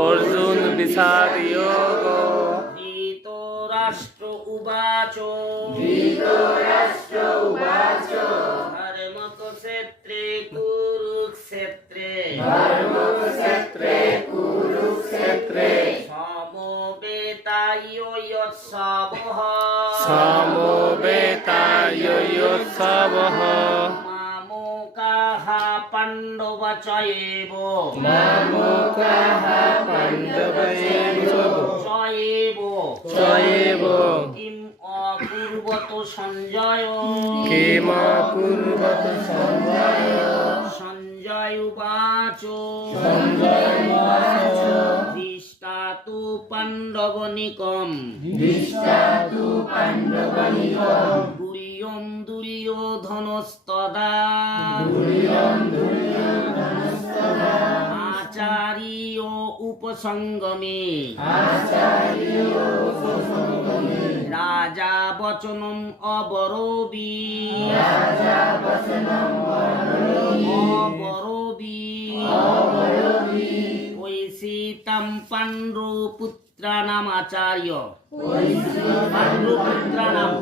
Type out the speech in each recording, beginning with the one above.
অর্জুন বিষাদ যোগ। ধৃতরাষ্ট্র উবাচ। ধর্মক্ষেত্রে কুরুক্ষেত্রে ক্ষেত্রে কুরুক্ষেত্রে সমবেতায়োৎসবः সমবেতায়োৎসবः মামোকাः পাণ্ডব চ এব মামকাः পাণ্ডবয়েব চ এব চ এব কিম অকুর্বত সঞ্জয় কিমাকুর্বত সঞ্জয় সঞ্জয় উবাচ সঞ্জয় দৃষ্টা পাণ্ডবনিকম দৃষ্টাতু পাণ্ডবনিকম দুর্যম দুর্যোধনস্তদা। আচার্য উপসঙ্গমে। রাজা বচনম অবরবি। অবরবি। ঐশিতাম পাণ্ডু পুত্রানাম আচার্য। ঐশী পাণ্ডু পুত্রানাম।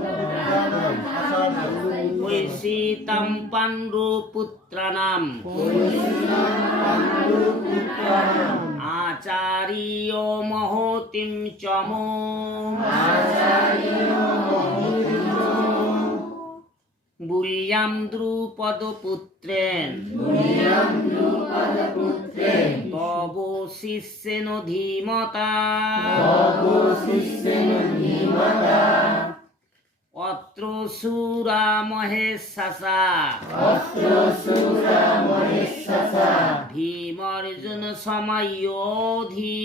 ঐশিতাম পাণ্ডু পুত্রানাম আচার্য মহতিম চমো। বুলিয়াম দ্রুপদ পুত্রেন তব শিষ্যেন ধীমতা। অত্র সুরা মহেশাসা ভীমর্জুন সময়োধি।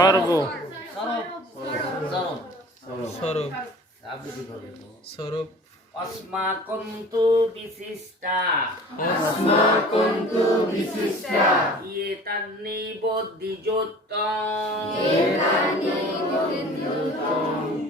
সর্ব। স্বরূপ স্বরূপ অস্মাকম বিশিষ্টা। অস্মাকম তু বিশিষ্টা। ইয়েতাগ্নি বোধিযোত্তম ইয়েতাগ্নি বোধিযোত্তম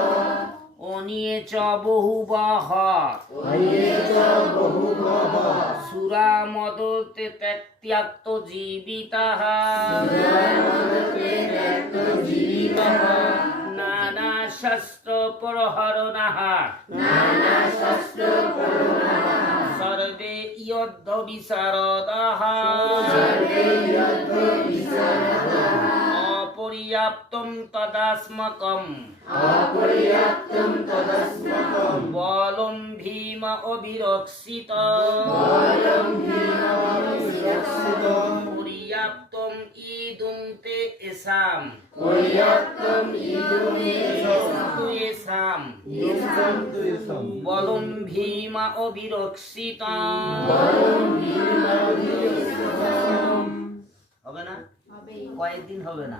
অনিয়ে চ বহুবাহ। সুরা মদতে ত্যাক্ত জীবিতাः। নানা শাস্ত্র পরহরণাः। সর্বে ইয়দ্ধ বিশারদাः অপর্যাপ্তম তদাস্মকম। অপর্যাপ্তম তদাস্মকম। বলম ভীম অবিরক্ষিত বলম ভীম অবিরক্ষিত বলম ভীম অবিরক্ষিত বলম ভীম অবিরক্ষিত হবে না? কয়েকদিন হবে না।